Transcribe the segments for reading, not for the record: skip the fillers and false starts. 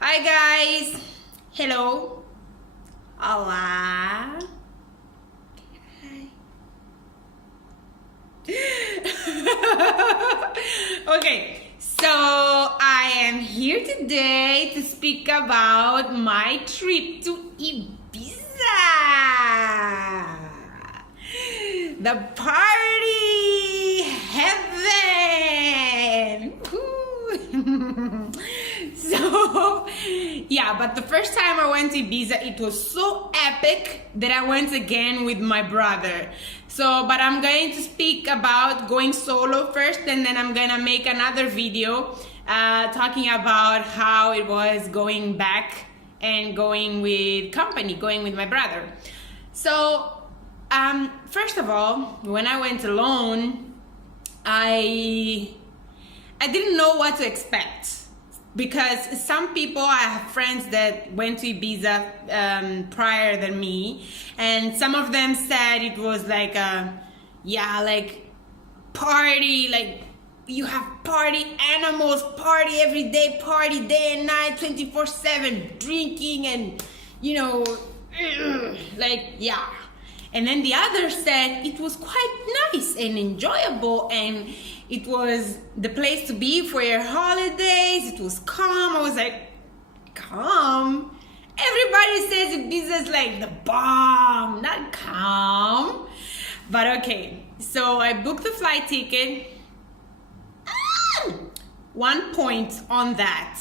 Hi guys! Hello! Olá! Okay, so I am here today to speak about my trip to Ibiza! The party heaven! So, yeah, but the first time I went to Ibiza, it was so epic that I went again with my brother. So, but I'm going to speak about going solo first, and then I'm gonna make another video talking about how it was going back and going with company, going with my brother. So, first of all, when I went alone, I didn't know what to expect. Because some people, I have friends that went to Ibiza prior than me, and some of them said it was like party, like you have party animals, party every day, party day and night, 24/7, drinking and And then the others said it was quite nice and enjoyable, and it was the place to be for your holidays. It was calm. I was like, calm? Everybody says Ibiza is like the bomb, not calm. But okay, so I booked the flight ticket. One point on that.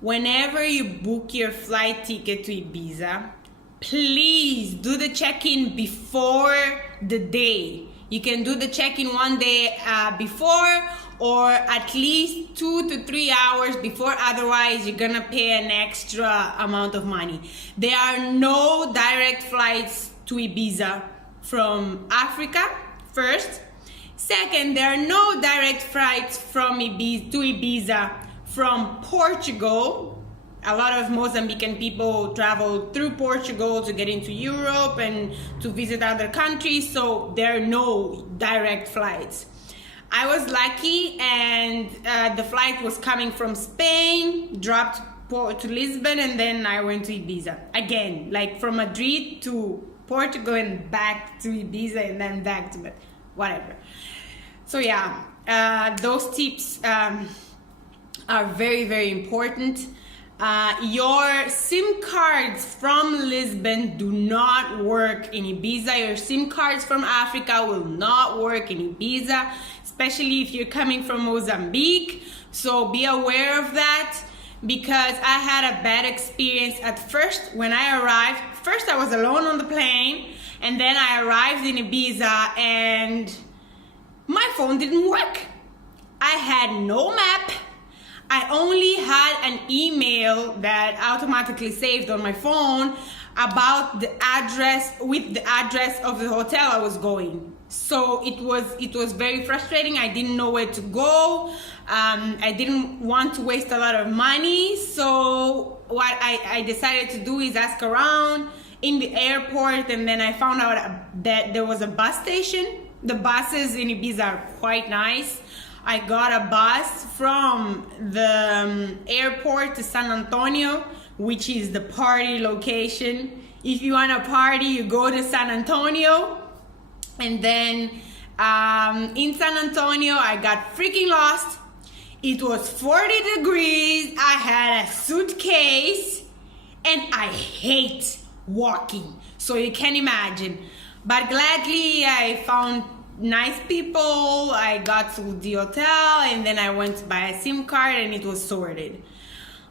Whenever you book your flight ticket to Ibiza, please do the check-in before the day. You can do the check-in one day before, or at least 2 to 3 hours before. Otherwise, you're gonna pay an extra amount of money. There are no direct flights to Ibiza from Africa, first. Second, there are no direct flights from to Ibiza from Portugal. A lot of Mozambican people travel through Portugal to get into Europe and to visit other countries, so there are no direct flights. I was lucky, and the flight was coming from Spain, dropped to Lisbon, and then I went to Ibiza. Again, like from Madrid to Portugal and back to Ibiza and then back to whatever. So yeah, those tips are very, very important. Your SIM cards from Lisbon do not work in Ibiza. Your SIM cards from Africa will not work in Ibiza, especially if you're coming from Mozambique. So be aware of that, because I had a bad experience at first when I arrived. First I was alone on the plane, and then I arrived in Ibiza and my phone didn't work. I had no map. I only had an email that automatically saved on my phone about the address, with the address of the hotel I was going. So it was very frustrating. I didn't know where to go. I didn't want to waste a lot of money. So what I decided to do is ask around in the airport, and then I found out that there was a bus station. The buses in Ibiza are quite nice. I got a bus from the airport to San Antonio, which is the party location. If you want to party, you go to San Antonio. And then in San Antonio, I got freaking lost. It was 40 degrees. I had a suitcase, and I hate walking. So you can imagine. But gladly, I found nice people. I got to the hotel, and then I went to buy a SIM card, and it was sorted.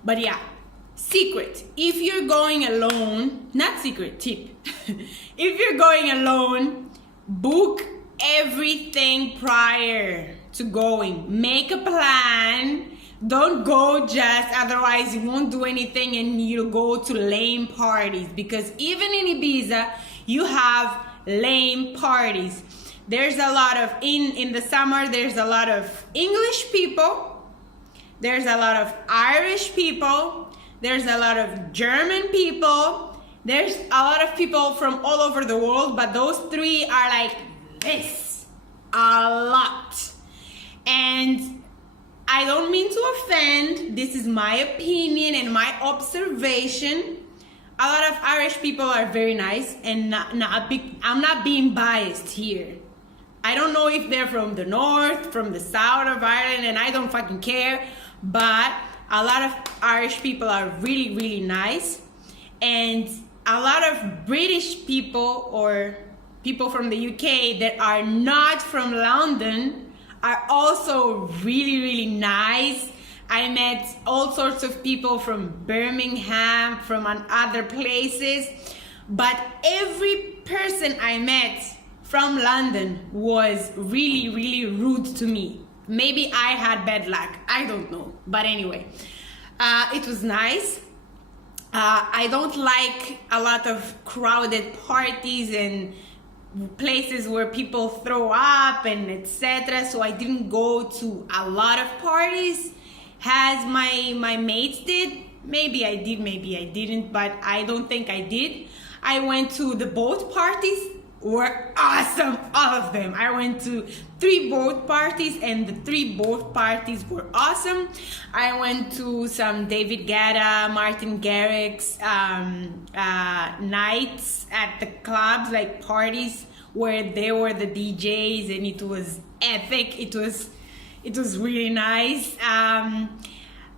But yeah, secret, if you're going alone, not secret, tip. If you're going alone, book everything prior to going. Make a plan. Don't go just, otherwise you won't do anything and you'll go to lame parties, because even in Ibiza you have lame parties. There's a lot of, in the summer, there's a lot of English people, there's a lot of Irish people, there's a lot of German people, there's a lot of people from all over the world, but those three are like this, a lot. And I don't mean to offend. This is my opinion and my observation. A lot of Irish people are very nice, and I'm not being biased here. I don't know if they're from the north, from the south of Ireland, and I don't fucking care. But a lot of Irish people are really, really nice. And a lot of British people or people from the UK that are not from London are also really, really nice. I met all sorts of people from Birmingham, from other places, but every person I met from London was really, really rude to me. Maybe I had bad luck, I don't know. But anyway, it was nice. I don't like a lot of crowded parties and places where people throw up and etc. So I didn't go to a lot of parties as my mates did. Maybe I did, maybe I didn't, but I don't think I did. I went to the boat parties, were awesome, all of them. I went to 3 boat parties and the 3 boat parties were awesome. I went to some David Guetta, Martin Garrix nights at the clubs, like parties where they were the DJs, and it was epic. It was really nice.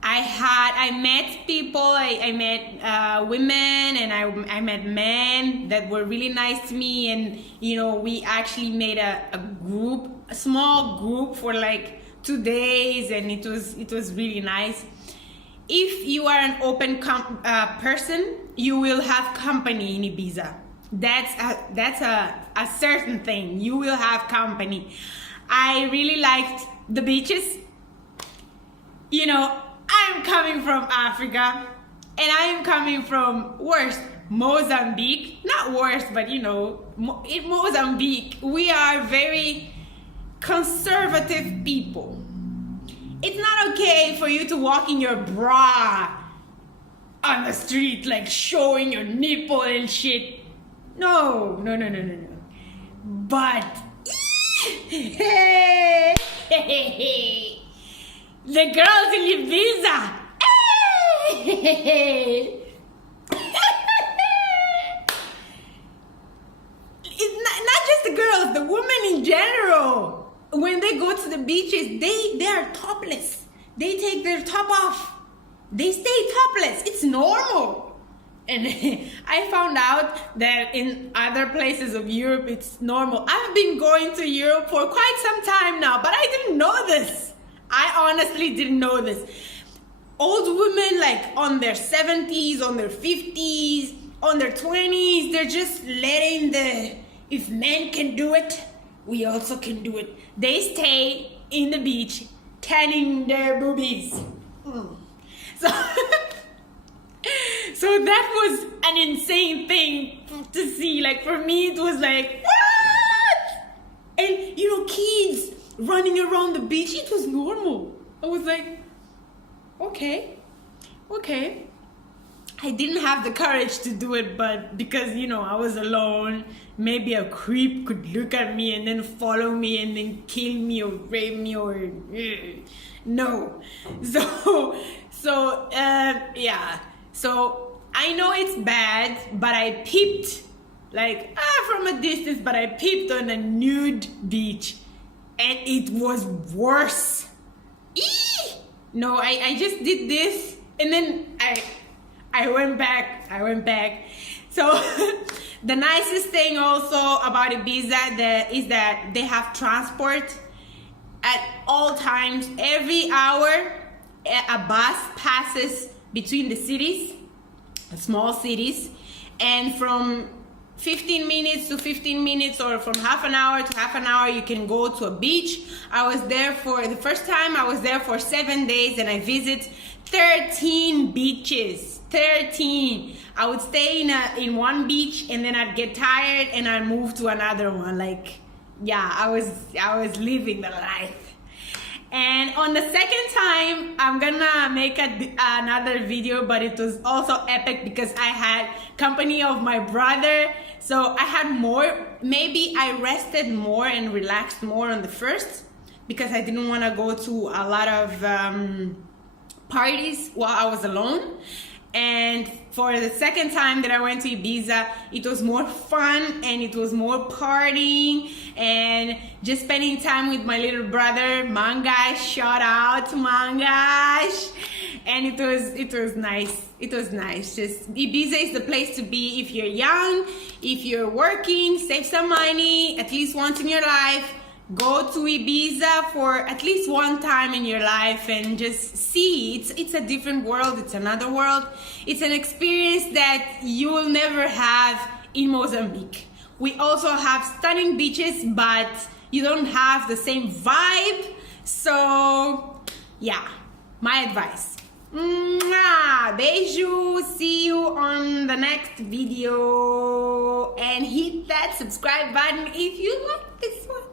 I met people, I met women, and I met men that were really nice to me, and you know, we actually made a small group for like 2 days, and it was really nice. If you are an open person, you will have company in Ibiza. That's a certain thing. You will have company. I really liked the beaches. You know, I'm coming from Africa, and I'm coming from Mozambique. Not worse, but you know, in Mozambique, we are very conservative people. It's not okay for you to walk in your bra on the street, like showing your nipple and shit. No. But hey. The girls in Ibiza. It's not just the girls, the women in general. When they go to the beaches, they are topless. They take their top off. They stay topless. It's normal. And I found out that in other places of Europe, it's normal. I've been going to Europe for quite some time now, but I didn't know this. I honestly didn't know this. Old women, like on their 70s, on their 50s, on their 20s, they're just letting if men can do it, we also can do it. They stay in the beach, tanning their boobies. So that was an insane thing to see. Like for me, it was like, what? And you know, kids running around the beach, it was normal. I was like, okay. I didn't have the courage to do it, but because, you know, I was alone, maybe a creep could look at me and then follow me and then kill me or rape me or no. So yeah. So I know it's bad, but I peeped like from a distance, but I peeped on a nude beach. And it was worse. Eee! No, I just did this, and then I went back. So the nicest thing also about Ibiza is that they have transport at all times. Every hour, a bus passes between the cities, small cities, and from 15 minutes to 15 minutes, or from half an hour to half an hour, you can go to a beach. I was there for the first time. I was there for 7 days, and I visit 13 beaches. 13. I would stay in one beach, and then I'd get tired and I'd move to another one. Like, yeah, I was living the life. And on the second time, I'm gonna make another video, but it was also epic because I had company of my brother. So I had more, maybe I rested more and relaxed more on the first, because I didn't want to go to a lot of parties while I was alone. And for the second time that I went to Ibiza, it was more fun and it was more partying and just spending time with my little brother, Mangash. Shout out to Mangash. And it was nice. It was nice. Just Ibiza is the place to be if you're young, if you're working, save some money, at least once in your life. Go to Ibiza for at least one time in your life and just see. It's a different world. It's another world. It's an experience that you will never have in Mozambique. We also have stunning beaches, but you don't have the same vibe. So, yeah, my advice. Beijo. See you on the next video. And hit that subscribe button if you like this one.